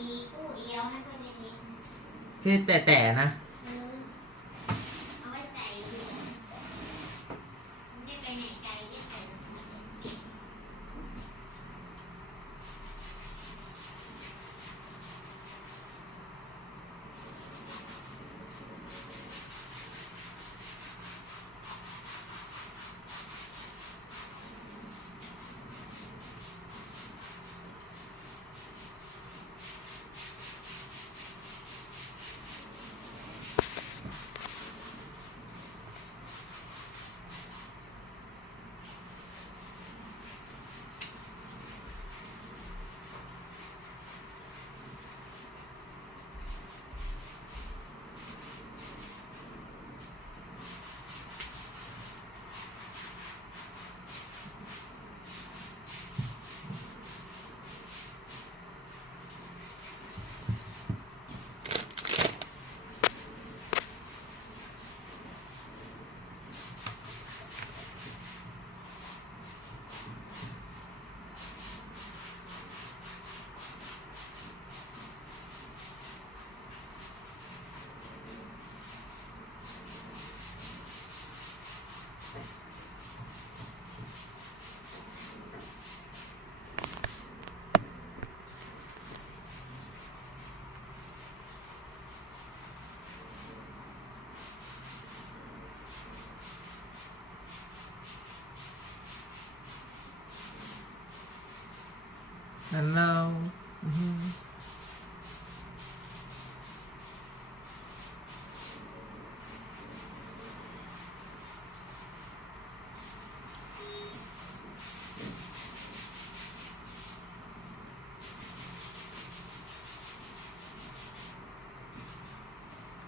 มีคู่เดียวนั่นก็เล็กๆที่แต่นะเอาไว้ใส่ไม่ได้ไปไหนไกลที่ใส่นั่นเรา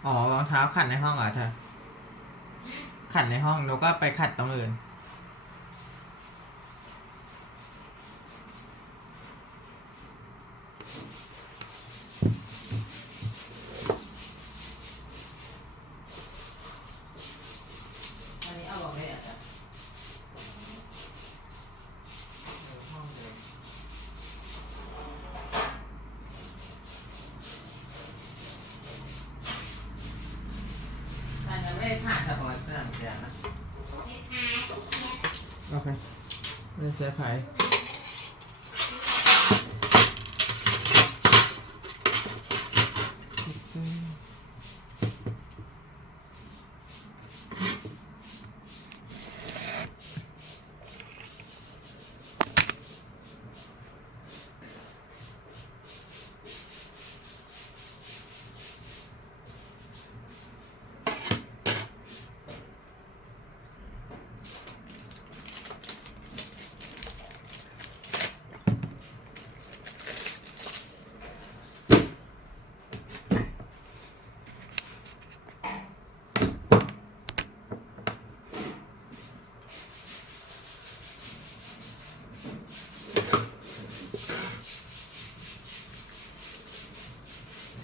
อ๋อรองเท้าขัดในห้องเหรอเธอขัดในห้องแล้วก็ไปขัดตรงอื่นไม่ได้ผ่านสปอร์ตนะเดี๋ยวนะโอเคไม่ใช่ไผ่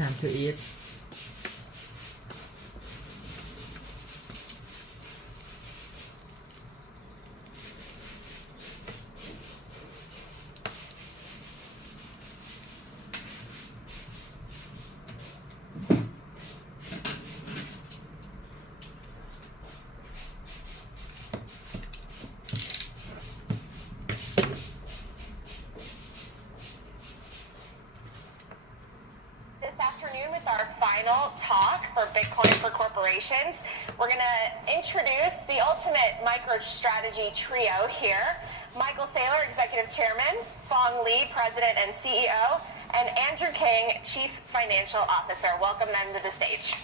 time to eat with our final talk for Bitcoin for corporations. We're going to introduce the ultimate micro-strategy trio here. Michael Saylor, Executive Chairman, Phong Lee, President and CEO, and Andrew King, Chief Financial Officer. Welcome them to the stage.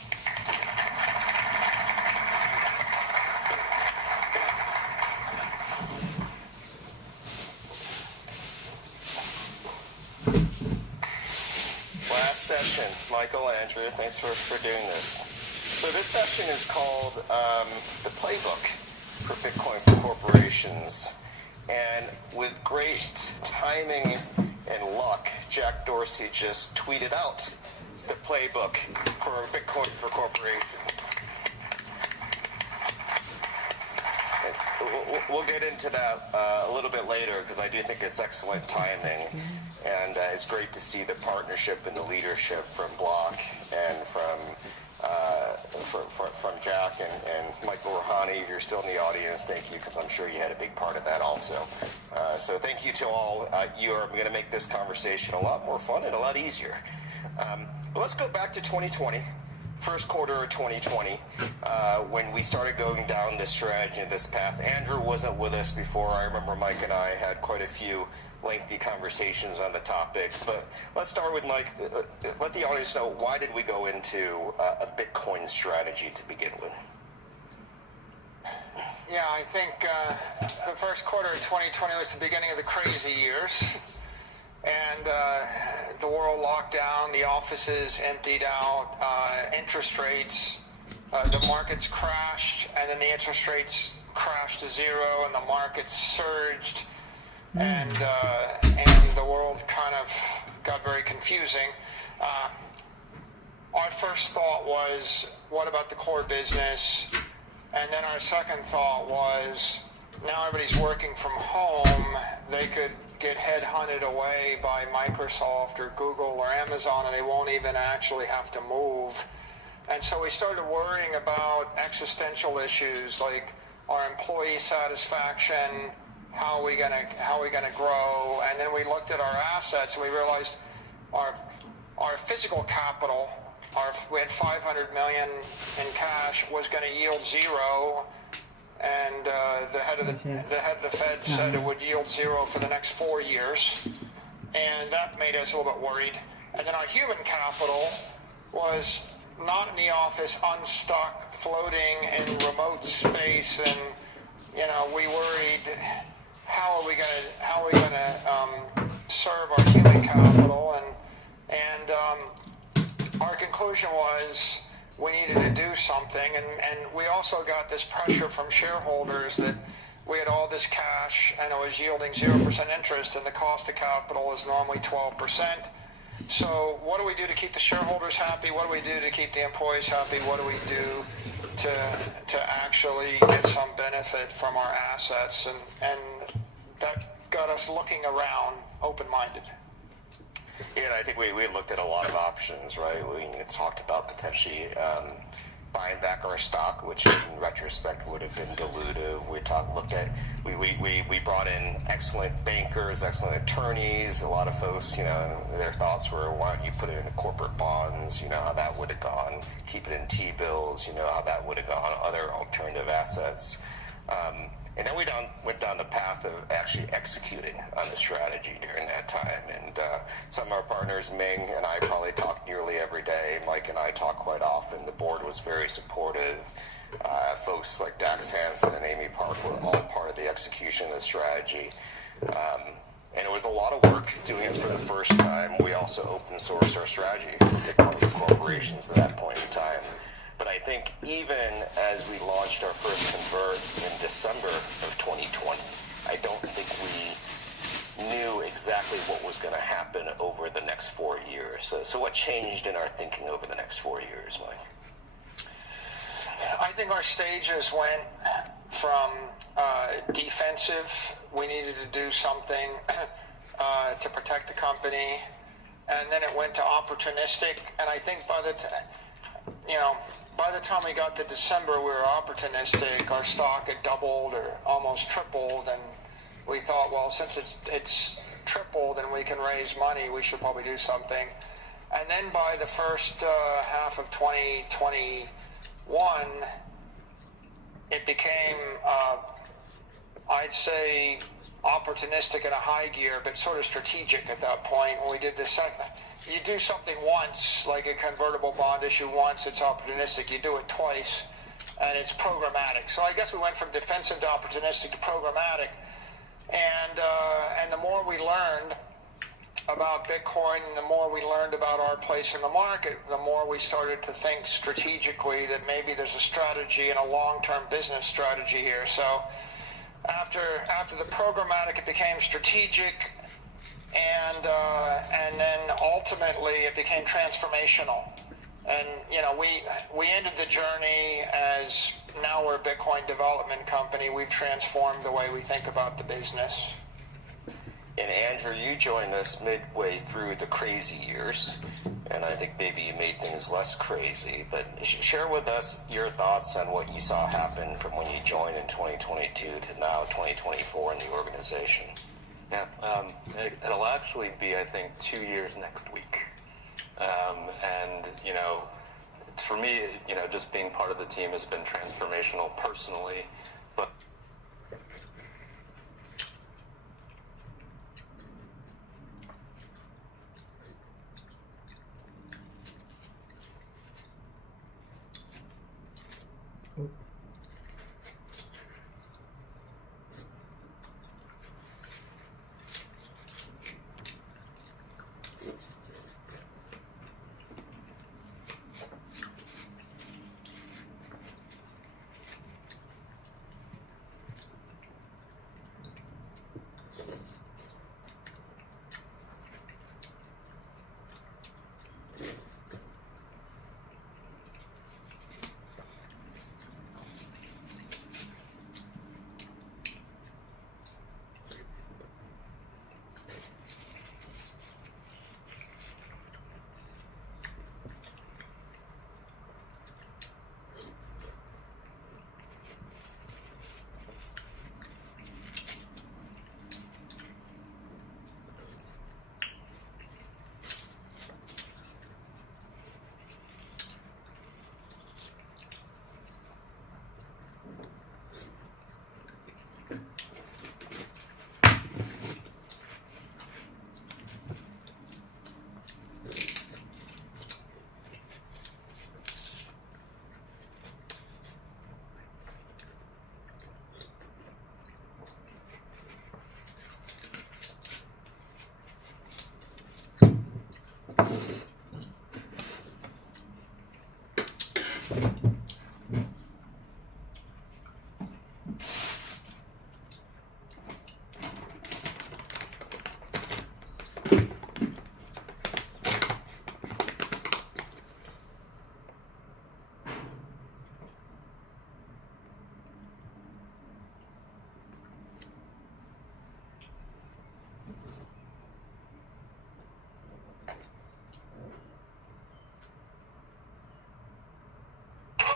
Session. Michael, Andrew, thanks for doing this. So this session is called the Playbook for Bitcoin for Corporations. And with great timing and luck, Jack Dorsey just tweeted out the Playbook for Bitcoin for Corporations. We'll get into that a little bit later because I do think it's excellent timing. And it's great to see the partnership and the leadership from Block and from Jack and Michael Rouhani. If you're still in the audience, thank you, because I'm sure you had a big part of that also. So thank you to all. You are going to make this conversation a lot more fun and a lot easier. But let's go back to 2020. First quarter of 2020, when we started going down this strategy and this path. Andrew wasn't with us before. I remember Mike and I had quite a few lengthy conversations on the topic. But let's start with Mike. Let the audience know, why did we go into a Bitcoin strategy to begin with? Yeah, I think the first quarter of 2020 was the beginning of the crazy years. And the world locked down, the offices emptied out, interest rates, the markets crashed, and then the interest rates crashed to zero, and the markets surged, and the world kind of got very confusing. Our first thought was, what about the core business? And then our second thought was, now everybody's working from home, they could get headhunted away by Microsoft or Google or Amazon, and they won't even actually have to move. And so we started worrying about existential issues like our employee satisfaction, how are we gonna grow? And then we looked at our assets and we realized our physical capital, we had $500 million in cash, was going to yield zero. And the head of the Fed said it would yield zero for the next 4 years, and that made us a little bit worried. And then our human capital was not in the office, unstuck, floating in remote space, and we worried, how are we gonna serve our human capital? And our conclusion was, we needed to do something, and we also got this pressure from shareholders that we had all this cash and it was yielding 0% interest, and the cost of capital is normally 12%. So what do we do to keep the shareholders happy? What do we do to keep the employees happy? What do we do to actually get some benefit from our assets? And that got us looking around, open-minded. Yeah, and I think we looked at a lot of options, right? We talked about potentially buying back our stock, which in retrospect would have been dilutive. We brought in excellent bankers, excellent attorneys. A lot of folks, their thoughts were, why don't you put it in corporate bonds? How that would have gone. Keep it in T-bills. How that would have gone. Other alternative assets. And then we went down the path of actually executing on the strategy during that time. And some of our partners, Ming and I, probably talked nearly every day. Mike and I talk quite often. The board was very supportive. Folks like Dax Hansen and Amy Park were all part of the execution of the strategy. And it was a lot of work doing it for the first time. We also open sourced our strategy for Bitcoin corporations at that point in time. But I think even as we launched our first convert in December of 2020, I don't think we knew exactly what was going to happen over the next 4 years. So what changed in our thinking over the next 4 years, Mike? I think our stages went from defensive, we needed to do something to protect the company, and then it went to opportunistic. And I think by the time we got to December, we were opportunistic. Our stock had doubled or almost tripled, and we thought, well, since it's tripled and we can raise money, we should probably do something. And then by the first half of 2021, it became, I'd say, opportunistic in a high gear, but sort of strategic at that point. When we did this, you do something once, like a convertible bond issue once, it's opportunistic. You do it twice, and it's programmatic. So I guess we went from defensive to opportunistic to programmatic. And the more we learned about Bitcoin, the more we learned about our place in the market, the more we started to think strategically that maybe there's a strategy and a long-term business strategy here. So after the programmatic, it became strategic, and then ultimately it became transformational. And we ended the journey as, now we're a Bitcoin development company. We've transformed the way we think about the business. And Andrew, you joined us midway through the crazy years, and I think maybe you made things less crazy, but share with us your thoughts on what you saw happen from when you joined in 2022 to now 2024 in the organization. Yeah, it'll actually be, I think, 2 years next week. And, you know, for me, you know, just being part of the team has been transformational personally, but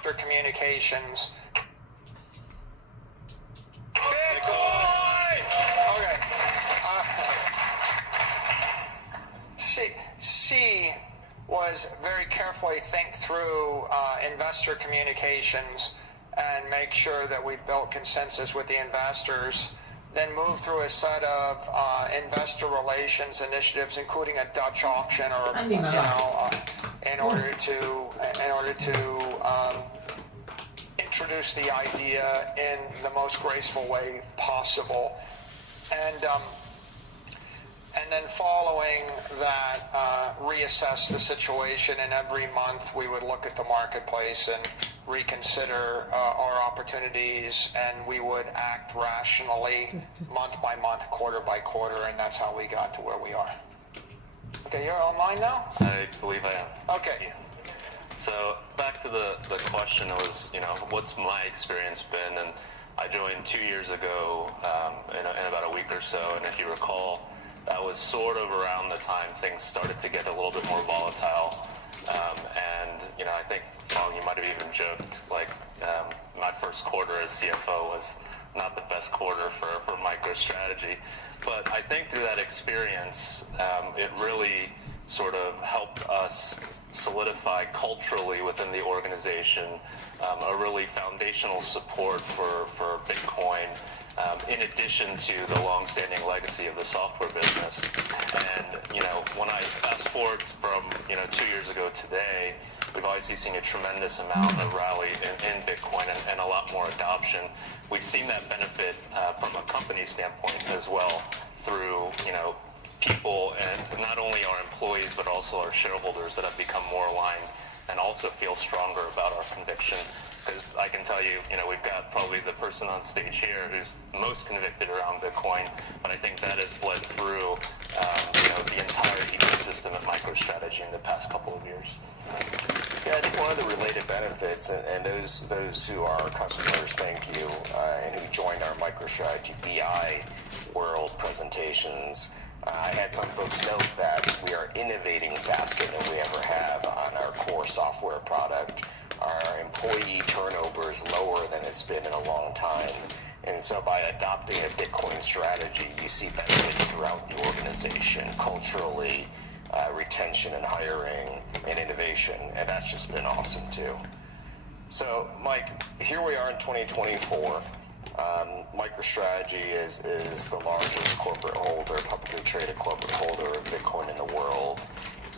for communications. Bitcoin! Okay. C was very carefully think through investor communications and make sure that we built consensus with the investors, then move through a set of investor relations initiatives, including a Dutch auction, or you know, in order to introduce the idea in the most graceful way possible, and then following that, reassess the situation, and every month we would look at the marketplace and reconsider our opportunities, and we would act rationally month by month, quarter by quarter, and that's how we got to where we are. Okay, you're online now? I believe I am. Okay. So back to the question was, you know, what's my experience been? And I joined 2 years ago in about a week or so, and if you recall, that was sort of around the time things started to get a little bit more volatile. And, you know, I think, well, you might have even joked, like, my first quarter as CFO was not the best quarter for MicroStrategy. But I think through that experience, it really sort of helped us solidify culturally within the organization a really foundational support for Bitcoin, in addition to the long-standing legacy of the software business. And, you know, when I fast forward from, 2 years ago today, we've obviously seen a tremendous amount of rally in Bitcoin and a lot more adoption. We've seen that benefit from a company standpoint as well through, people, and not only our employees but also our shareholders that have become more aligned and also feel stronger about our conviction. Because I can tell you, we've got probably the person on stage here who's most convicted around Bitcoin, but I think that has bled through, the entire ecosystem at MicroStrategy in the past couple of years. Yeah, I think one of the related benefits, and those who are customers, thank you, and who joined our MicroStrategy BI World presentations, I had some folks note that we are innovating faster than we ever have on our core software product. Our employee turnover is lower than it's been in a long time. And so by adopting a Bitcoin strategy, you see benefits throughout the organization, culturally, retention and hiring, and innovation. And that's just been awesome too. So Mike, here we are in 2024. MicroStrategy is the largest corporate holder, publicly traded corporate holder of Bitcoin in the world.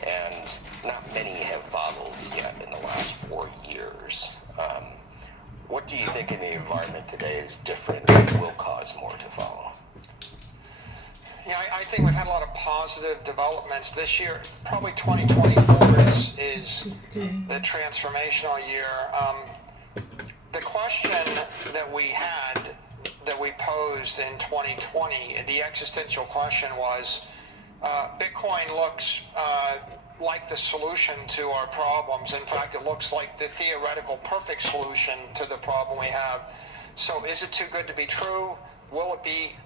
And not many have followed yet in the last 4 years. What do you think in the environment today is different that will cause more to follow? Yeah, I think we've had a lot of positive developments this year. Probably 2024 is the transformational year. The question that we posed in 2020, the existential question was, Bitcoin looks like the solution to our problems. In fact, it looks like the theoretical perfect solution to the problem we have. So is it too good to be true? Will it be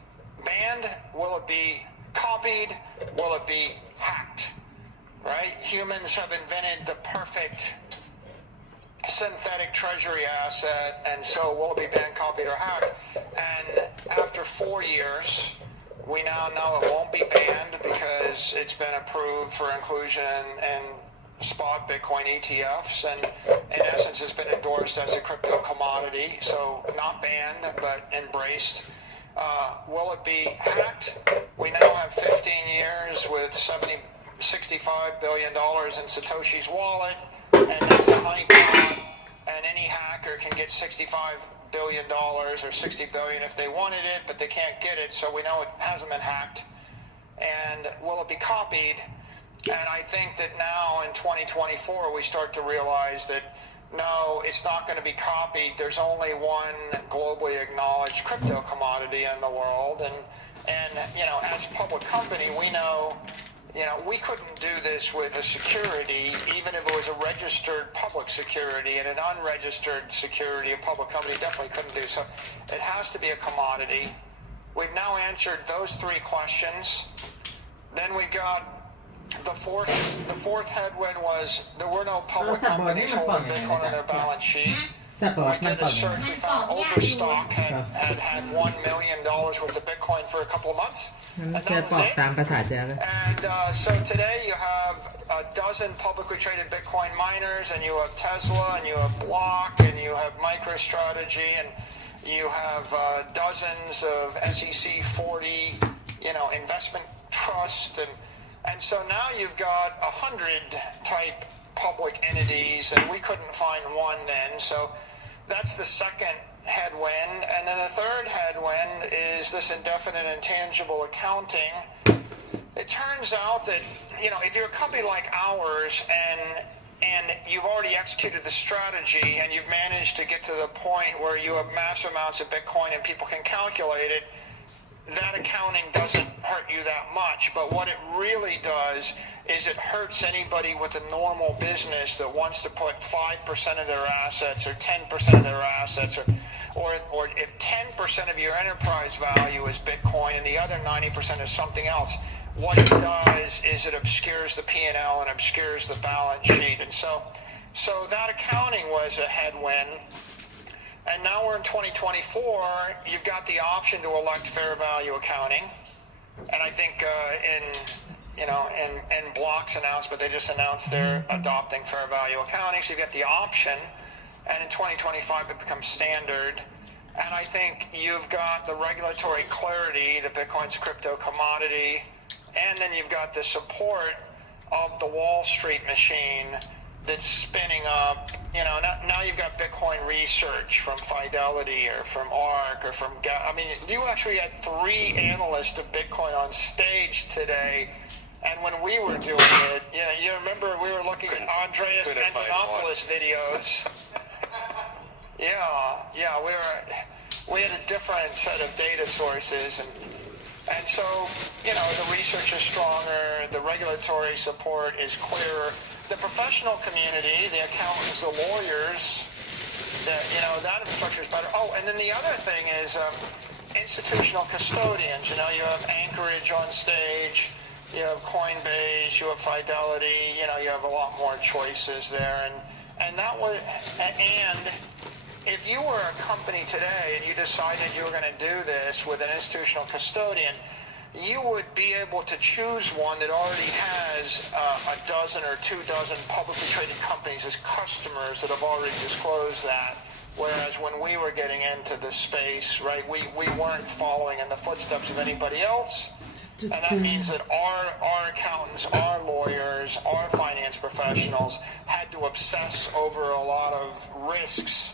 banned? Will it be copied? Will it be hacked? Right? Humans have invented the perfect synthetic treasury asset, and so will it be banned, copied, or hacked? And after 4 years, we now know it won't be banned because it's been approved for inclusion in spot Bitcoin ETFs, and in essence it's been endorsed as a crypto commodity, so not banned but embraced. Will it be hacked? We now have 15 years with $65 billion in Satoshi's wallet, and that's the honeypot, and any hacker can get $65 billion or $60 billion if they wanted it, but they can't get it, so we know it hasn't been hacked. And will it be copied? And I think that now in 2024 we start to realize that no, it's not going to be copied. There's only one globally acknowledged crypto commodity in the world, and you know, as a public company, we know, you know, we couldn't do this with a security, even if it was a registered public security, and an unregistered security, a public company definitely couldn't do. So it has to be a commodity. We've now answered those 3 questions. Then we got the fourth headwind was there were no public companies holding Bitcoin on their balance sheet. We did a search. We found Overstock had $1 million worth of Bitcoin for a couple of months. And that was it. And so today you have a dozen publicly traded Bitcoin miners, and you have Tesla, and you have Block, and you have MicroStrategy, and you have dozens of SEC 40, you know, investment trust, and so now you've got 100 type public entities, and we couldn't find one then. So that's the second headwind. And then the third headwind is this indefinite intangible accounting. It turns out that, you know, if you're a company like ours and you've already executed the strategy and you've managed to get to the point where you have massive amounts of Bitcoin and people can calculate it, that accounting doesn't hurt you that much. But what it really does is it hurts anybody with a normal business that wants to put 5% of their assets or 10% of their assets, or if 10% of your enterprise value is Bitcoin and the other 90% is something else. What it does is it obscures the P&L and obscures the balance sheet. And so that accounting was a headwind. And now we're in 2024, you've got the option to elect fair value accounting. And I think in Block's announcement, they just announced they're adopting fair value accounting. So you've got the option, and in 2025 it becomes standard. And I think you've got the regulatory clarity that Bitcoin's a crypto commodity, and then you've got the support of the Wall Street machine that's spinning up. You know, now you've got Bitcoin research from Fidelity or from ARK or from I mean, you actually had 3 analysts of Bitcoin on stage today, and when we were doing it, you remember we were looking at Andreas Antonopoulos videos. Yeah, we had a different set of data sources, and And so, the research is stronger, the regulatory support is clearer. The professional community, the accountants, the lawyers, that infrastructure is better. Oh, and then the other thing is institutional custodians. You have Anchorage on stage, you have Coinbase, you have Fidelity, you have a lot more choices there. And if you were a company today and you decided you were going to do this with an institutional custodian, you would be able to choose one that already has a dozen or 2 dozen publicly traded companies as customers that have already disclosed that. Whereas when we were getting into the space, right, we weren't following in the footsteps of anybody else. And that means that our accountants, our lawyers, our finance professionals had to obsess over a lot of risks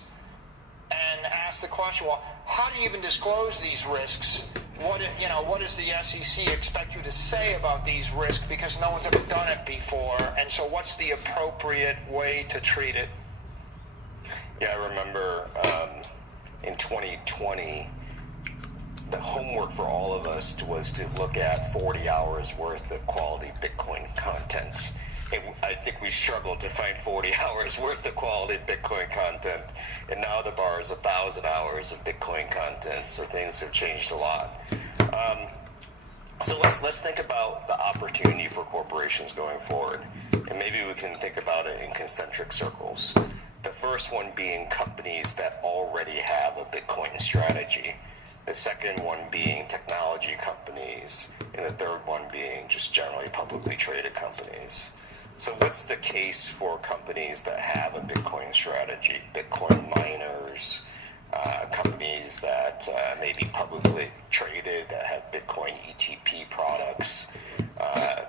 and ask the question, well, how do you even disclose these risks? What does the SEC expect you to say about these risks, because no one's ever done it before? And so what's the appropriate way to treat it? Yeah, I remember in 2020, the homework for all of us was to look at 40 hours worth of quality Bitcoin content. And I think we struggled to find 40 hours worth of quality Bitcoin content. And now the bar is 1,000 hours of Bitcoin content. So things have changed a lot. So let's think about the opportunity for corporations going forward. And maybe we can think about it in concentric circles. The first one being companies that already have a Bitcoin strategy. The second one being technology companies. And the third one being just generally publicly traded companies. So what's the case for companies that have a Bitcoin strategy? Bitcoin miners, companies that may be publicly traded, that have Bitcoin ETP products,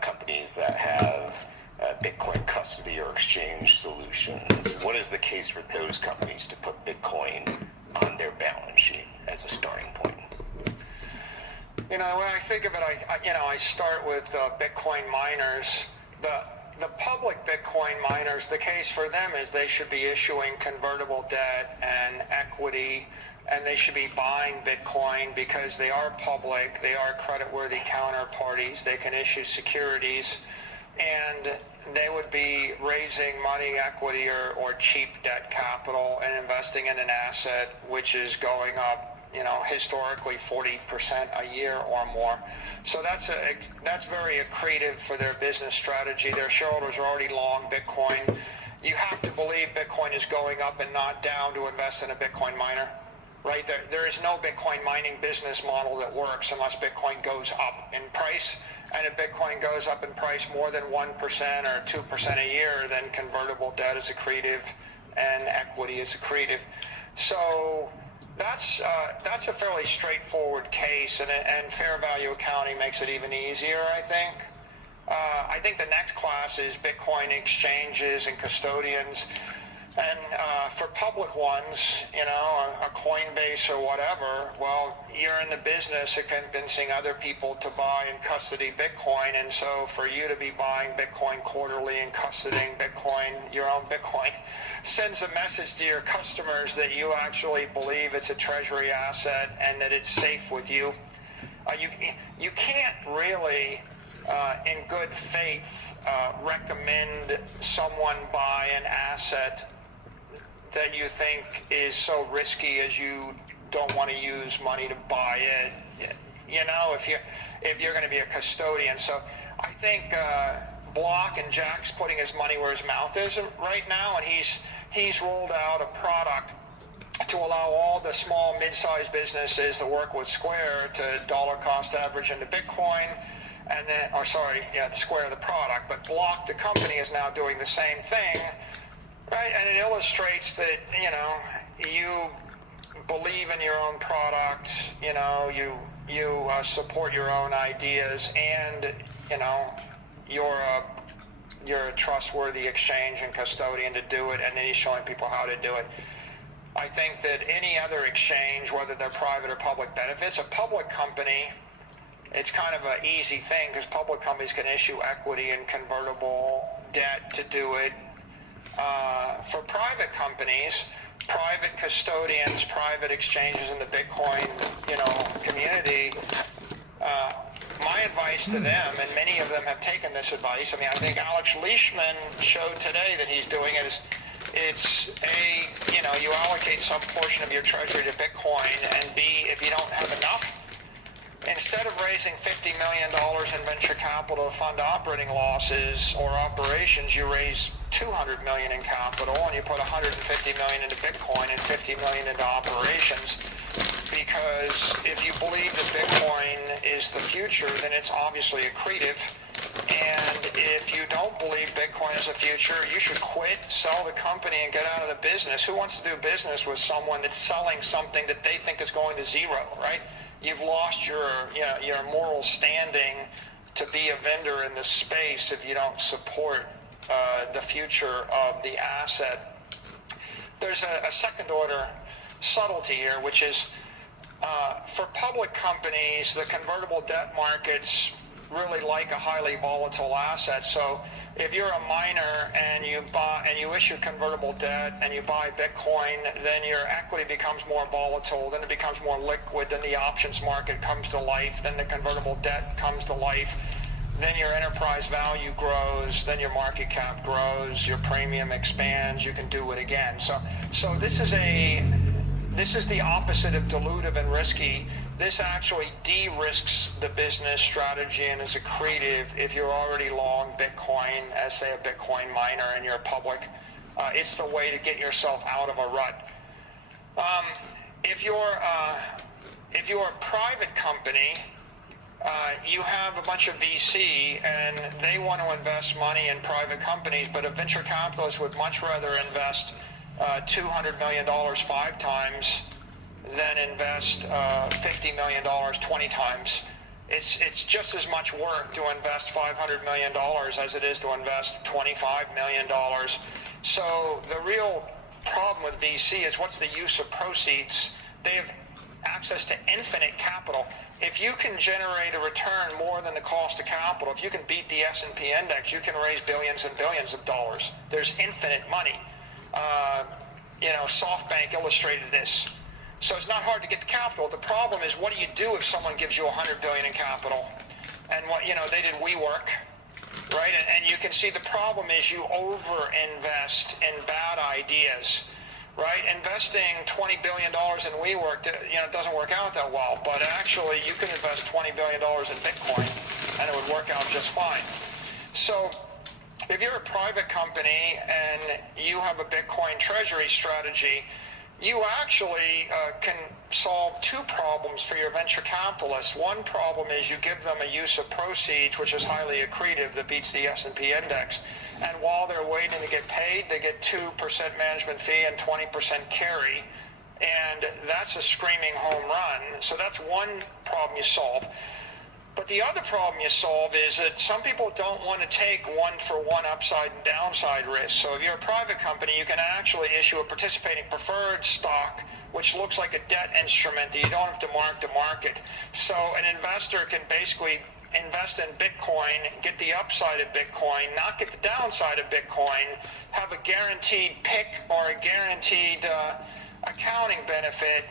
companies that have Bitcoin custody or exchange solutions. What is the case for those companies to put Bitcoin on their balance sheet as a starting point? When I think of it, I start with Bitcoin miners. The public Bitcoin miners, the case for them is they should be issuing convertible debt and equity, and they should be buying Bitcoin because they are public, they are creditworthy counterparties, they can issue securities, and they would be raising money, equity, or cheap debt capital and investing in an asset which is going up, historically 40% a year or more. So that's very accretive for their business strategy. Their shareholders are already long Bitcoin. You have to believe Bitcoin is going up and not down to invest in a Bitcoin miner, right? There is no Bitcoin mining business model that works unless Bitcoin goes up in price. And if Bitcoin goes up in price more than 1% or 2% a year, then convertible debt is accretive and equity is accretive. So that's a fairly straightforward case, and fair value accounting makes it even easier, I think. I think the next class is Bitcoin exchanges and custodians. And for public ones, a Coinbase or whatever, well, you're in the business of convincing other people to buy and custody Bitcoin. And so for you to be buying Bitcoin quarterly and custodying Bitcoin, your own Bitcoin, sends a message to your customers that you actually believe it's a treasury asset and that it's safe with you. You can't really, in good faith, recommend someone buy an asset that you think is so risky as you don't want to use money to buy it, if you're going to be a custodian. So I think Block and Jack's putting his money where his mouth is right now, and he's rolled out a product to allow all the small, mid-sized businesses that work with Square to dollar cost average into Bitcoin, and then, Square the product, but Block the company is now doing the same thing. Right, and it illustrates that, you believe in your own product, you support your own ideas, and, you're a trustworthy exchange and custodian to do it, and then you're showing people how to do it. I think that any other exchange, whether they're private or public, benefits. A public company, it's kind of an easy thing because public companies can issue equity and convertible debt to do it. For private companies, private custodians, private exchanges in the Bitcoin, community, My advice to them, and many of them have taken this advice, I mean, I think Alex Leishman showed today that he's doing it, it's A, you allocate some portion of your treasury to Bitcoin, and B, if you don't have enough, instead of raising $50 million in venture capital to fund operating losses or operations, you raise $200 million in capital and you put $150 million into Bitcoin and $50 million into operations. Because if you believe that Bitcoin is the future, then it's obviously accretive. And if you don't believe Bitcoin is the future, you should quit, sell the company, and get out of the business. Who wants to do business with someone that's selling something that they think is going to zero, right? You've lost your moral standing to be a vendor in this space if you don't support the future of the asset. There's a second order subtlety here, which is for public companies, the convertible debt markets really like a highly volatile asset. So if you're a miner and you issue convertible debt and you buy Bitcoin, then your equity becomes more volatile, then it becomes more liquid, then the options market comes to life, then the convertible debt comes to life, then your enterprise value grows, then your market cap grows, your premium expands, you can do it again. So this is the opposite of dilutive and risky. This actually de-risks the business strategy and is accretive if you're already long Bitcoin, as say a Bitcoin miner, and you're public. It's the way to get yourself out of a rut. If you're a private company, you have a bunch of VC and they want to invest money in private companies, but a venture capitalist would much rather invest $200 million 5 times than invest $50 million 20 times. It's just as much work to invest $500 million as it is to invest $25 million. So the real problem with VC is what's the use of proceeds? They have access to infinite capital. If you can generate a return more than the cost of capital, if you can beat the S&P index, you can raise billions and billions of dollars. There's infinite money. SoftBank illustrated this. So it's not hard to get the capital. The problem is, what do you do if someone gives you $100 billion in capital? And they did WeWork, right? And you can see the problem is you over-invest in bad ideas, right? Investing $20 billion in WeWork, doesn't work out that well. But actually, you can invest $20 billion in Bitcoin, and it would work out just fine. So if you're a private company and you have a Bitcoin treasury strategy, you actually can solve 2 problems for your venture capitalists. One problem is you give them a use of proceeds, which is highly accretive, that beats the S&P index. And while they're waiting to get paid, they get 2% management fee and 20% carry. And that's a screaming home run. So that's one problem you solve. But the other problem you solve is that some people don't want to take one-for-one upside and downside risk. So if you're a private company, you can actually issue a participating preferred stock, which looks like a debt instrument that you don't have to mark to market. So an investor can basically invest in Bitcoin, get the upside of Bitcoin, not get the downside of Bitcoin, have a guaranteed PIK or a guaranteed accounting benefit.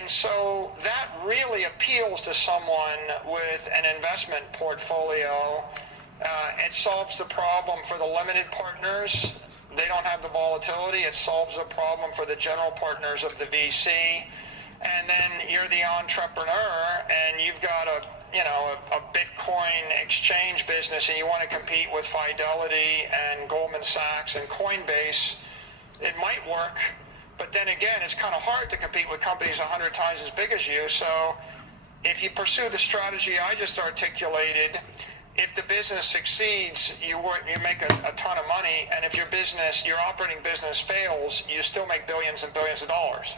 And so that really appeals to someone with an investment portfolio. It solves the problem for the limited partners. They don't have the volatility. It solves the problem for the general partners of the VC. And then you're the entrepreneur and you've got a Bitcoin exchange business and you want to compete with Fidelity and Goldman Sachs and Coinbase. It might work. But then again, it's kind of hard to compete with companies 100 times as big as you. So if you pursue the strategy I just articulated, if the business succeeds, you make a ton of money. And if your operating business fails, you still make billions and billions of dollars.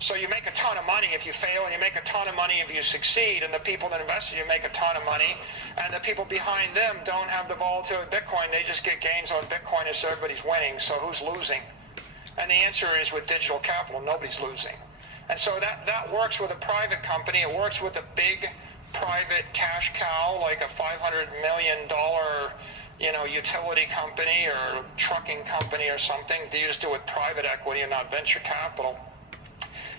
So you make a ton of money if you fail, and you make a ton of money if you succeed. And the people that invest in you make a ton of money. And the people behind them don't have the volatility of Bitcoin. They just get gains on Bitcoin as everybody's winning. So who's losing? And the answer is, with digital capital, nobody's losing. And so that works with a private company. It works with a big private cash cow, like a $500 million, utility company or trucking company or something. You just do it with private equity and not venture capital.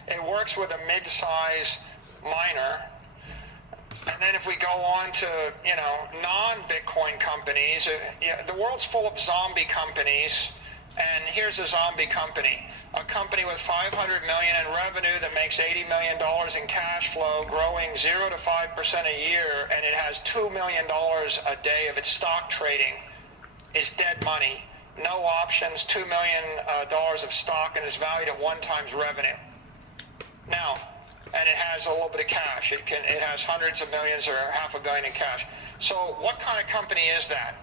It works with a mid-size miner. And then if we go on to, non-Bitcoin companies, the world's full of zombie companies. And here's a zombie company, a company with $500 million in revenue that makes $80 million in cash flow, growing 0 to 5% a year, and it has $2 million a day of its stock trading is dead money. No options, $2 million of stock, and is valued at 1 times revenue. Now, and it has a little bit of cash. It has hundreds of millions or $500 million in cash. So what kind of company is that?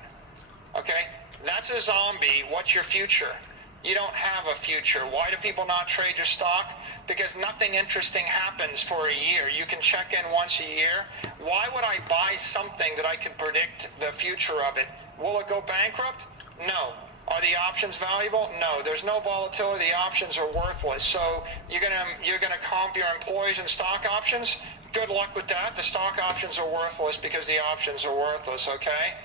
Okay, that's a zombie. What's your future? You don't have a future. Why do people not trade your stock? Because nothing interesting happens for a year. You can check in once a year. Why would I buy something that I can predict the future of it? Will it go bankrupt? No. Are the options valuable? No. There's no volatility. The options are worthless. So you're gonna comp your employees in stock options? Good luck with that. The stock options are worthless because the options are worthless, okay?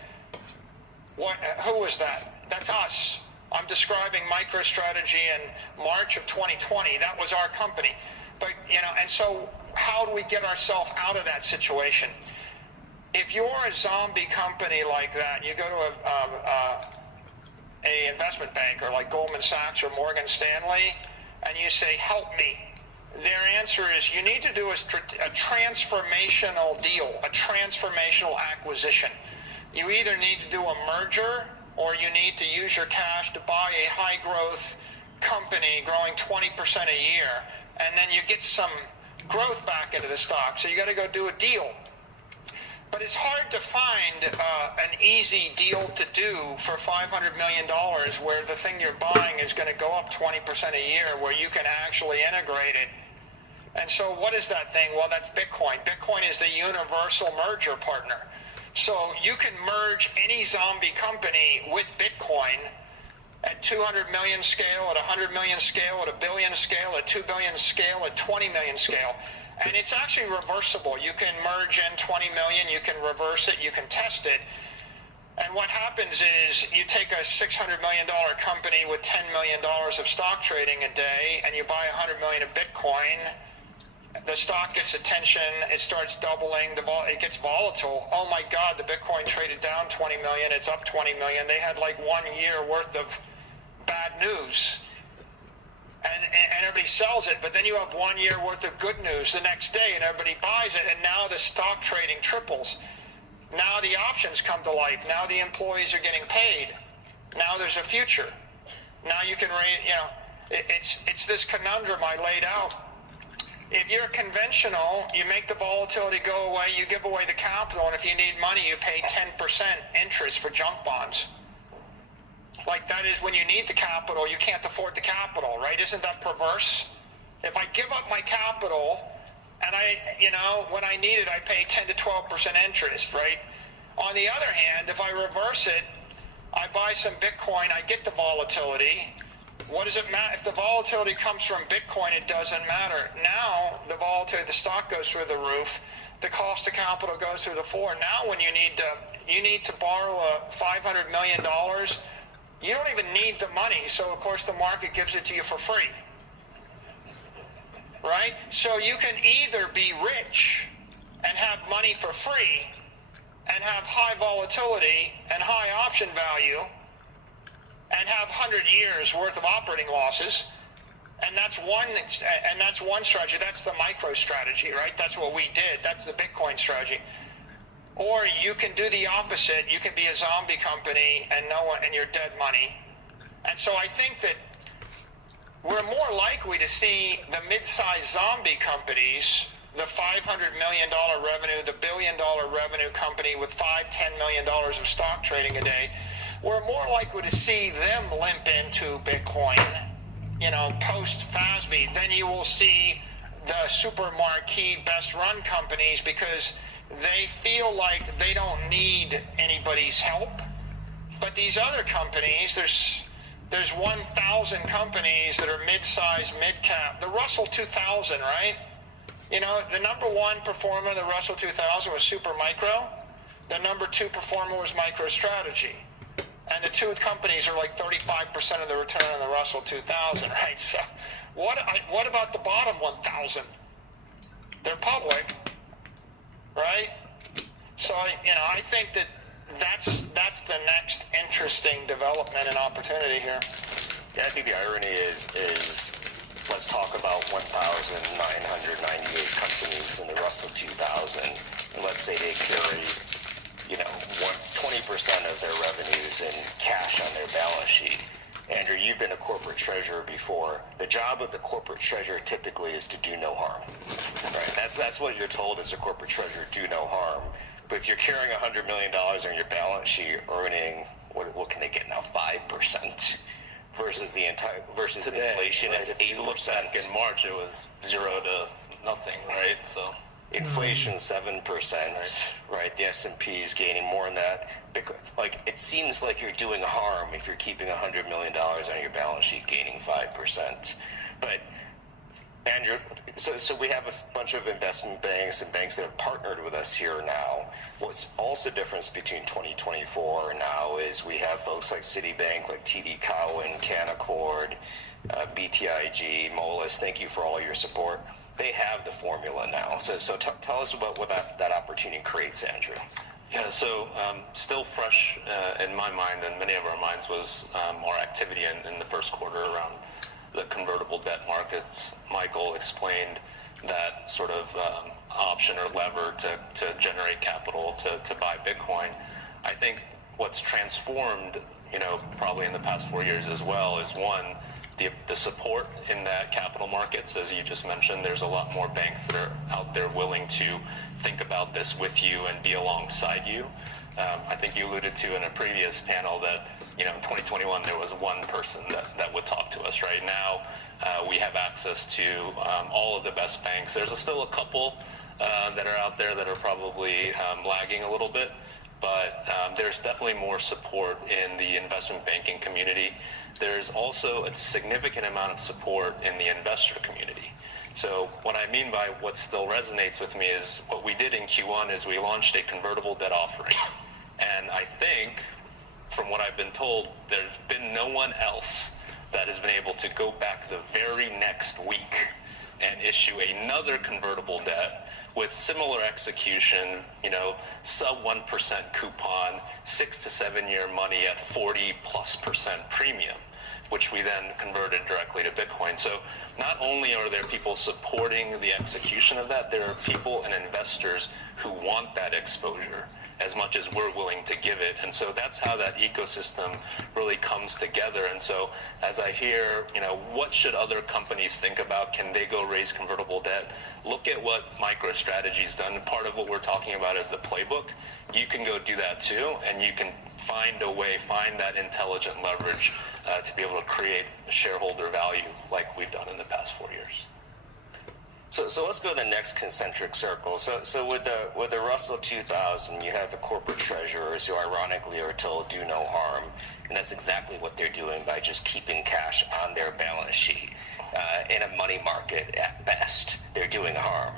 Who was that? That's us. I'm describing MicroStrategy in March of 2020. That was our company. But, and so how do we get ourselves out of that situation? If you're a zombie company like that, you go to a investment banker like Goldman Sachs or Morgan Stanley, and you say, help me. Their answer is you need to do a transformational deal, a transformational acquisition. You either need to do a merger or you need to use your cash to buy a high-growth company growing 20% a year, and then you get some growth back into the stock. So you got to go do a deal. But it's hard to find an easy deal to do for $500 million where the thing you're buying is going to go up 20% a year, where you can actually integrate it. And so what is that thing? Well, that's Bitcoin. Bitcoin is the universal merger partner. So you can merge any zombie company with Bitcoin at 200 million scale, at 100 million scale, at 1 billion scale, at 2 billion scale, at 20 million scale. And it's actually reversible. You can merge in 20 million, you can reverse it, you can test it. And what happens is you take a $600 million company with $10 million of stock trading a day, and you buy 100 million of Bitcoin. The stock gets attention, it starts doubling, it gets volatile. Oh my God, the Bitcoin traded down 20 million, it's up 20 million. They had like 1 year worth of bad news. And everybody sells it, but then you have 1 year worth of good news the next day, and everybody buys it, and now the stock trading triples. Now the options come to life. Now the employees are getting paid. Now there's a future. Now you can, it's this conundrum I laid out. If you're conventional, you make the volatility go away, you give away the capital, and if you need money, you pay 10% interest for junk bonds. Like, that is when you need the capital, you can't afford the capital, right? Isn't that perverse? If I give up my capital and when I need it, I pay 10 to 12% interest, right? On the other hand, if I reverse it, I buy some Bitcoin, I get the volatility. What does it matter? If the volatility comes from Bitcoin, it doesn't matter. Now, the volatility, the stock goes through the roof. The cost of capital goes through the floor. Now, when you need to borrow $500 million, you don't even need the money. So, of course, the market gives it to you for free. Right? So you can either be rich and have money for free and have high volatility and high option value and have 100 years worth of operating losses, and that's one strategy. That's the micro strategy, right? That's what we did. That's the Bitcoin strategy. Or you can do the opposite. You can be a zombie company and you're dead money. And so I think that we're more likely to see the mid-sized zombie companies, the $500 million revenue, the $1 billion revenue company with $5-10 million of stock trading a day. We're more likely to see them limp into Bitcoin, post FASB, than you will see the super marquee best run companies, because they feel like they don't need anybody's help. But these other companies, there's 1,000 companies that are mid-size, mid-cap. The Russell 2000, right? The number one performer in the Russell 2000 was Super Micro. The number two performer was MicroStrategy. And the two companies are like 35% of the return on the Russell 2000, right? So what about the bottom 1,000? They're public, right? So I think that's the next interesting development and opportunity here. Yeah, I think the irony is let's talk about 1,998 companies in the Russell 2000, and let's say they carry 20% of their revenues in cash on their balance sheet. Andrew, you've been a corporate treasurer before. The job of the corporate treasurer typically is to do no harm. Right? That's what you're told as a corporate treasurer, do no harm. But if you're carrying $100 million on your balance sheet, earning what can they get now, 5%, versus the inflation is 8%. Back in March, it was 0 to nothing, right? So inflation 7%, right? The S&P is gaining more than that. It seems like you're doing harm if you're keeping $100 million on your balance sheet, gaining 5%. But Andrew, so we have a bunch of investment banks and banks that have partnered with us here now. What's also the difference between 2024 and now is we have folks like Citibank, like TD Cowen, Canaccord, BTIG, Moelis. Thank you for all your support. They have the formula now. So tell us about what that opportunity creates, Andrew. Yeah, so still fresh in my mind and many of our minds was more activity in the first quarter around the convertible debt markets. Michael explained that sort of option or lever to generate capital to buy Bitcoin. I think what's transformed, probably in the past 4 years as well, is one, the support in that capital markets. As you just mentioned, there's a lot more banks that are out there willing to think about this with you and be alongside you. I think you alluded to in a previous panel that, in 2021, there was one person that would talk to us. Right now, we have access to all of the best banks. There's still a couple that are out there that are probably lagging a little bit, but there's definitely more support in the investment banking community. There's also a significant amount of support in the investor community. So what I mean by what still resonates with me is what we did in Q1 is we launched a convertible debt offering. And I think, from what I've been told, there's been no one else that has been able to go back the very next week and issue another convertible debt with similar execution, sub 1% coupon, 6 to 7 year money at 40+% premium, which we then converted directly to Bitcoin. So not only are there people supporting the execution of that, there are people and investors who want that exposure as much as we're willing to give it. And so that's how that ecosystem really comes together. And so as I hear, what should other companies think about? Can they go raise convertible debt? Look at what MicroStrategy's done. Part of what we're talking about is the playbook. You can go do that too, and you can find a way, find that intelligent leverage to be able to create shareholder value like we've done in the past 4 years. So let's go to the next concentric circle. So with the Russell 2000, you have the corporate treasurers who ironically are told do no harm, and that's exactly what they're doing by just keeping cash on their balance sheet. In a money market at best, they're doing harm.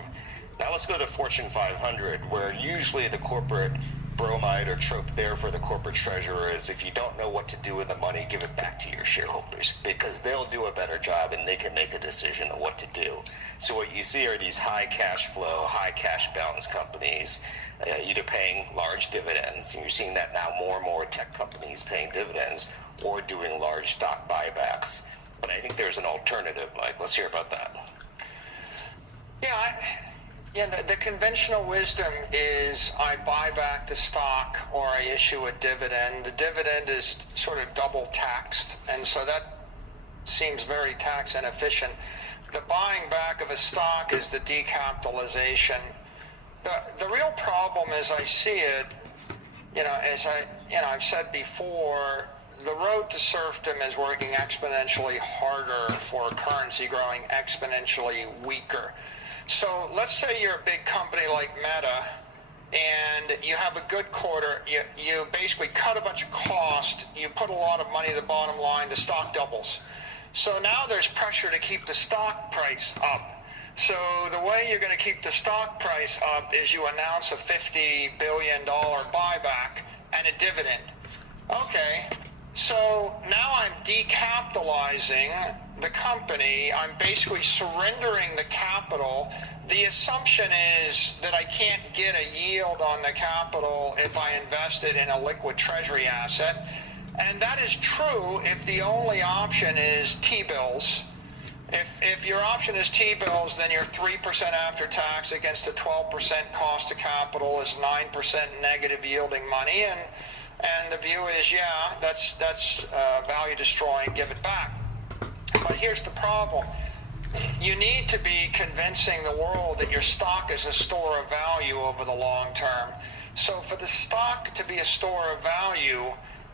Now let's go to Fortune 500, where usually the corporate bromide or trope there for the corporate treasurer is if you don't know what to do with the money, give it back to your shareholders, because they'll do a better job and they can make a decision on what to do. So what you see are these high cash flow, high cash balance companies either paying large dividends, and you're seeing that now more and more tech companies paying dividends, or doing large stock buybacks. But I think there's an alternative, Mike. Let's hear about that. The conventional wisdom is I buy back the stock or I issue a dividend. The dividend is sort of double taxed, and so that seems very tax inefficient. The buying back of a stock is the decapitalization. The real problem as I see it, I've said before, the road to serfdom is working exponentially harder for a currency growing exponentially weaker. So let's say you're a big company like Meta and you have a good quarter, you basically cut a bunch of cost, you put a lot of money to the bottom line, the stock doubles. So now there's pressure to keep the stock price up. So the way you're going to keep the stock price up is you announce a $50 billion buyback and a dividend. Okay, So now I'm decapitalizing the company. I'm basically surrendering the capital. The assumption is that I can't get a yield on the capital if I invest it in a liquid treasury asset. And that is true if the only option is T-bills. If your option is T-bills, then your 3% after tax against a 12% cost of capital is 9% negative yielding money. And the view is, yeah, that's value destroying, give it back. But here's the problem. You need to be convincing the world that your stock is a store of value over the long term. So for the stock to be a store of value,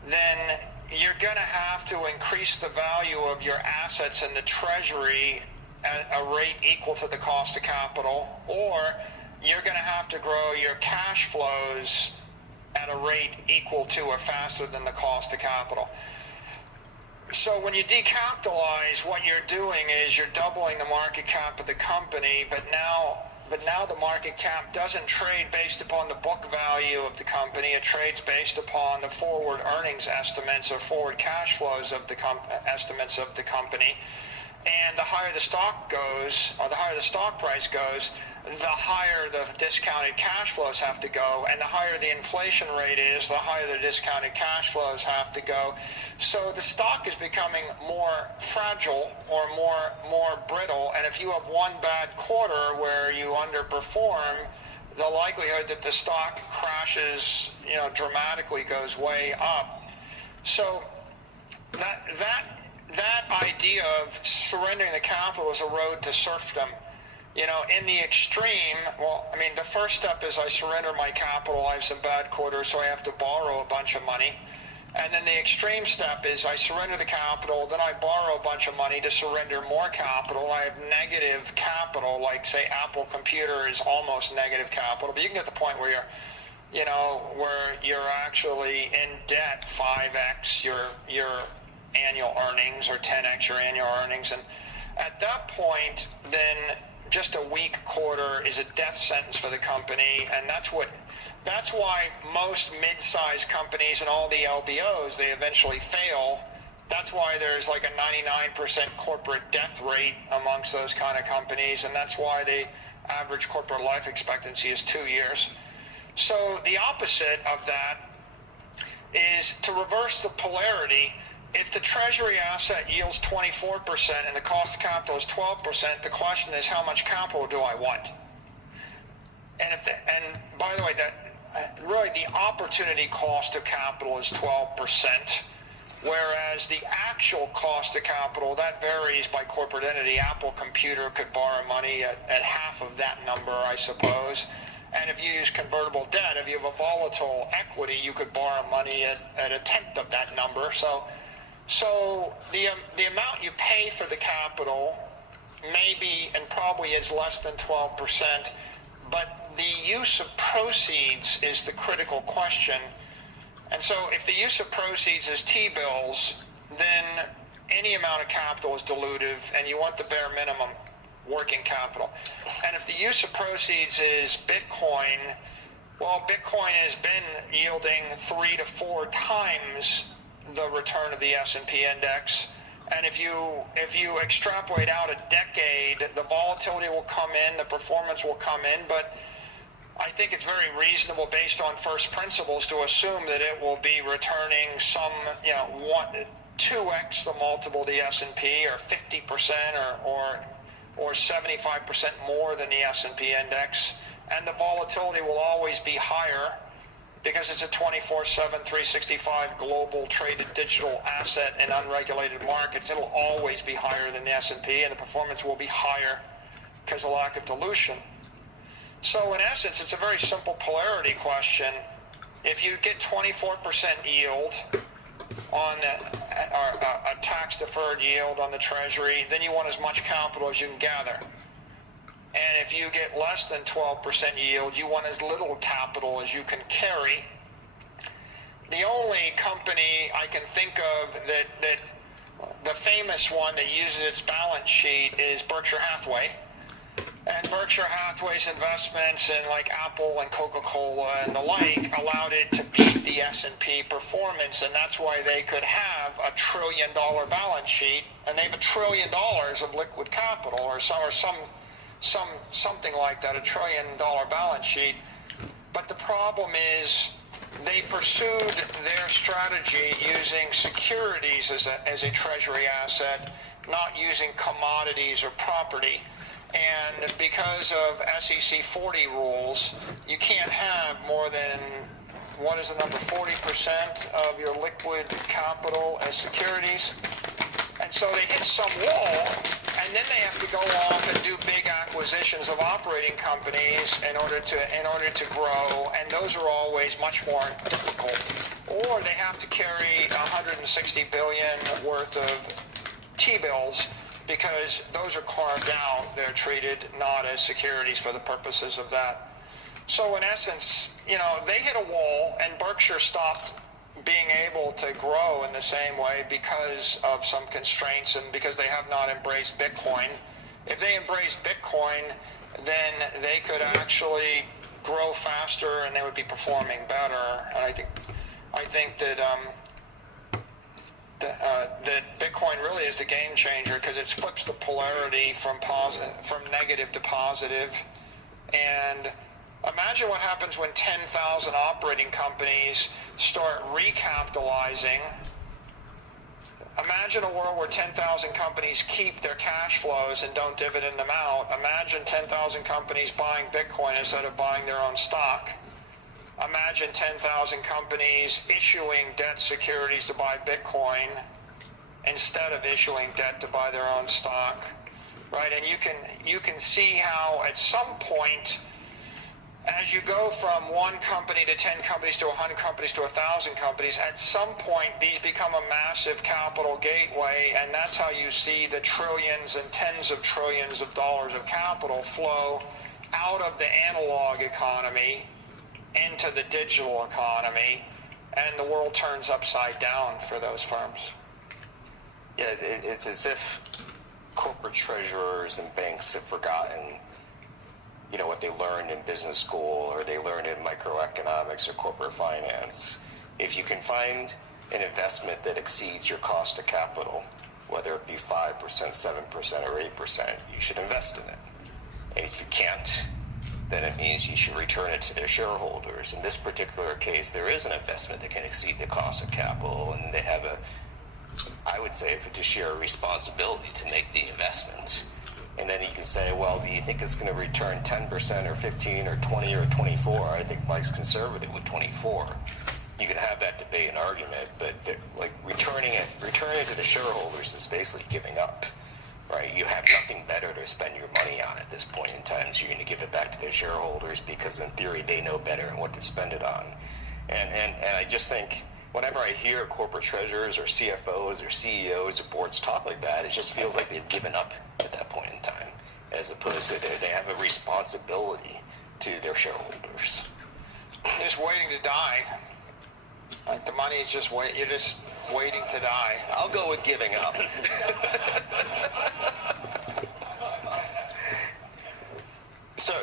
then you're going to have to increase the value of your assets in the treasury at a rate equal to the cost of capital, or you're going to have to grow your cash flows at a rate equal to or faster than the cost of capital. So when you decapitalize, what you're doing is you're doubling the market cap of the company, but now the market cap doesn't trade based upon the book value of the company. It trades based upon the forward earnings estimates or forward cash flows of the estimates of the company. And the higher the stock goes, or the higher the stock price goes, the higher the discounted cash flows have to go, and the higher the inflation rate is, the higher the discounted cash flows have to go. So the stock is becoming more fragile or more brittle, and if you have one bad quarter where you underperform, the likelihood that the stock crashes, dramatically goes way up. So that idea of surrendering the capital is a road to serfdom. In the extreme, the first step is I surrender my capital. I have some bad quarters, so I have to borrow a bunch of money. And then the extreme step is I surrender the capital, then I borrow a bunch of money to surrender more capital. I have negative capital, like say Apple Computer is almost negative capital, but you can get to the point where you're actually in debt 5x your annual earnings or 10x your annual earnings. And at that point, then just a weak quarter is a death sentence for the company, and that's why most mid-sized companies and all the LBOs, they eventually fail. That's why there's like a 99% corporate death rate amongst those kind of companies, and that's why the average corporate life expectancy is 2 years. So the opposite of that is to reverse the polarity. If the treasury asset yields 24% and the cost of capital is 12%, the question is, how much capital do I want? And by the way, really the opportunity cost of capital is 12%, whereas the actual cost of capital, that varies by corporate entity. Apple Computer could borrow money at half of that number, I suppose. And if you use convertible debt, if you have a volatile equity, you could borrow money at a tenth of that number. So the amount you pay for the capital may be and probably is less than 12%, but the use of proceeds is the critical question. And so if the use of proceeds is T-bills, then any amount of capital is dilutive, and you want the bare minimum working capital. And if the use of proceeds is Bitcoin, well, Bitcoin has been yielding 3 to 4 times the return of the S&P index, and if you extrapolate out a decade, the volatility will come in, the performance will come in, but I think it's very reasonable based on first principles to assume that it will be returning some 2x the multiple of the S&P, or 50% or 75% more than the S&P index, and the volatility will always be higher because it's a 24/7, 365 global traded digital asset in unregulated markets. It'll always be higher than the S&P, and the performance will be higher because of lack of dilution. So in essence, it's a very simple polarity question. If you get 24% yield on a tax-deferred yield on the Treasury, then you want as much capital as you can gather. And if you get less than 12% yield, you want as little capital as you can carry. The only company I can think of that the famous one that uses its balance sheet is Berkshire Hathaway. And Berkshire Hathaway's investments in like Apple and Coca-Cola and the like allowed it to beat the S&P performance, and that's why they could have a $1 trillion balance sheet, and they have $1 trillion of liquid capital, or something like that, $1 trillion balance sheet. But the problem is they pursued their strategy using securities as a treasury asset, not using commodities or property. And because of SEC 40 rules, you can't have more than, what is the number, 40% of your liquid capital as securities. And so they hit some wall, and then they have to go off and do big acquisitions of operating companies in order to grow, and those are always much more difficult. Or they have to carry $160 billion worth of T-bills, because those are carved out. They're treated not as securities for the purposes of that. So in essence, they hit a wall, and Berkshire stopped being able to grow in the same way because of some constraints and because they have not embraced Bitcoin. If they embraced Bitcoin, then they could actually grow faster and they would be performing better. And I think that that Bitcoin really is the game changer, because it flips the polarity from negative to positive. And imagine what happens when 10,000 operating companies start recapitalizing. Imagine a world where 10,000 companies keep their cash flows and don't dividend them out. Imagine 10,000 companies buying Bitcoin instead of buying their own stock. Imagine 10,000 companies issuing debt securities to buy Bitcoin instead of issuing debt to buy their own stock, right? And you can see how at some point, as you go from one company to 10 companies to 100 companies to 1,000 companies, at some point these become a massive capital gateway, and that's how you see the trillions and tens of trillions of dollars of capital flow out of the analog economy into the digital economy, and the world turns upside down for those firms. Yeah, it's as if corporate treasurers and banks have forgotten, what they learned in business school, or they learned in microeconomics or corporate finance. If you can find an investment that exceeds your cost of capital, whether it be 5%, 7%, or 8%, you should invest in it. And if you can't, then it means you should return it to their shareholders. In this particular case, there is an investment that can exceed the cost of capital, and they have I would say, a fiduciary responsibility to make the investment. And then you can say, well, do you think it's going to return 10% or 15 or 20 or 24? I think Mike's conservative with 24. You can have that debate and argument, but returning it to the shareholders is basically giving up, right? You have nothing better to spend your money on at this point in time, so you're going to give it back to their shareholders because in theory they know better and what to spend it on. And I just think whenever I hear corporate treasurers or CFOs or CEOs or boards talk like that, it just feels like they've given up at that point in time, as opposed to they have a responsibility to their shareholders. You're just waiting to die. Like the money is just you're just waiting to die. I'll go with giving up.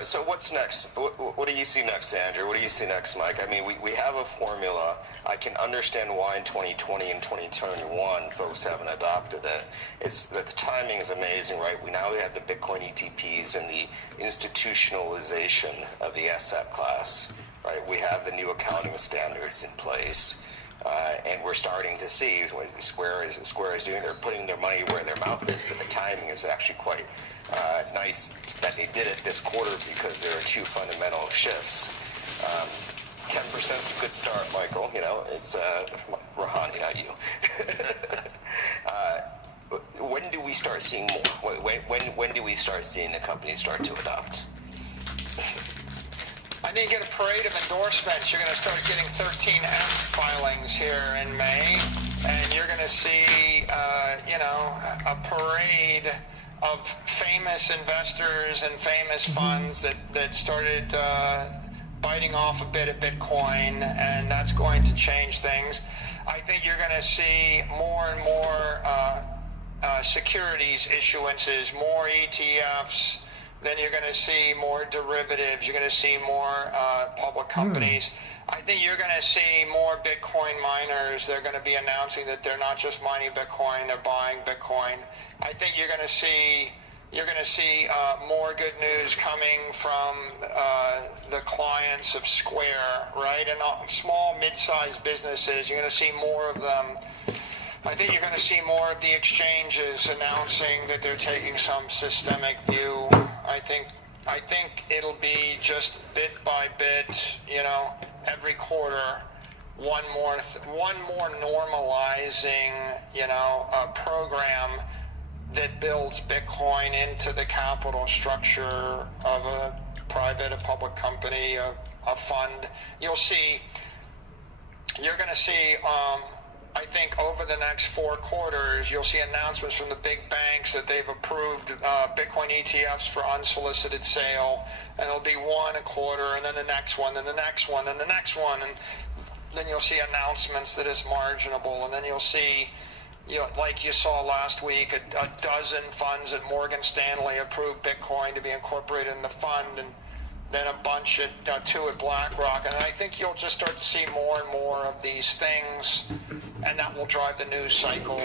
So what's next? What do you see next, Andrew? What do you see next, Mike? I mean, we have a formula. I can understand why in 2020 and 2021 folks haven't adopted it. It's that the timing is amazing, right? We now have the Bitcoin ETPs and the institutionalization of the asset class, right? We have the new accounting standards in place. And we're starting to see what Square is doing. They're putting their money where their mouth is, but the timing is actually quite nice that they did it this quarter, because there are two fundamental shifts. 10% is a good start, Michael. It's Rouhani, not you. When do we start seeing more? When do we start seeing the companies start to adopt? I think you get a parade of endorsements. You're going to start getting 13F filings here in May, and you're going to see, a parade of famous investors and famous funds that started biting off a bit of Bitcoin, and that's going to change things. I think you're going to see more and more securities issuances, more ETFs, then you're going to see more derivatives. You're going to see more public companies. I think you're going to see more Bitcoin miners. They're going to be announcing that they're not just mining Bitcoin, they're buying Bitcoin. I think you're going to see more good news coming from the clients of Square, right? And small, mid-sized businesses. You're going to see more of them. I think you're going to see more of the exchanges announcing that they're taking some systemic view. I think it'll be just bit by bit, every quarter, one more normalizing, program that builds Bitcoin into the capital structure of a private, a public company, a fund. You're going to see, I think over the next 4 quarters, you'll see announcements from the big banks that they've approved Bitcoin ETFs for unsolicited sale, and it'll be one a quarter, and then the next one, then the next one, then the next one, and then you'll see announcements that it's marginable, and then you'll see, like you saw last week, a dozen funds at Morgan Stanley approved Bitcoin to be incorporated in the fund, and then a bunch at 2 at BlackRock, and I think you'll just start to see more and more of these things, and that will drive the news cycle.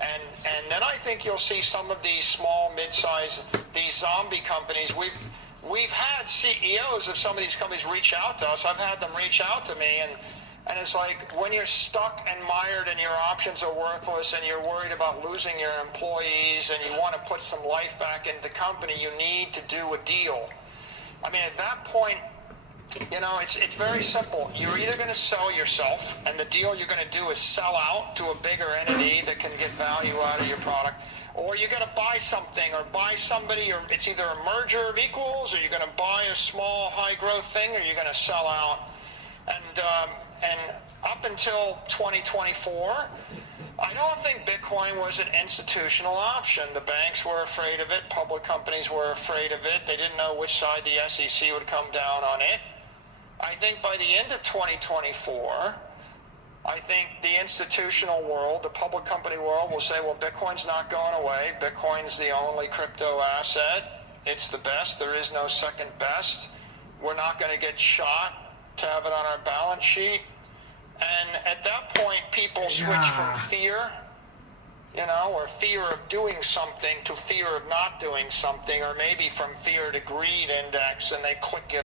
And then I think you'll see some of these small, mid-size, these zombie companies. We've had CEOs of some of these companies reach out to us. I've had them reach out to me, and it's like when you're stuck and mired and your options are worthless and you're worried about losing your employees and you want to put some life back into the company, you need to do a deal. I mean, at that point, it's very simple. You're either going to sell yourself, and the deal you're going to do is sell out to a bigger entity that can get value out of your product, or you're going to buy something or buy somebody, or it's either a merger of equals, or you're going to buy a small, high-growth thing, or you're going to sell out. And up until 2024, I don't think Bitcoin was an institutional option. The banks were afraid of it. Public companies were afraid of it. They didn't know which side the SEC would come down on it. I think by the end of 2024, I think the institutional world, the public company world, will say, well, Bitcoin's not going away. Bitcoin's the only crypto asset. It's the best. There is no second best. We're not going to get shot to have it on our balance sheet. And at that point, people switch from fear, or fear of doing something to fear of not doing something, or maybe from fear to greed index, and they click it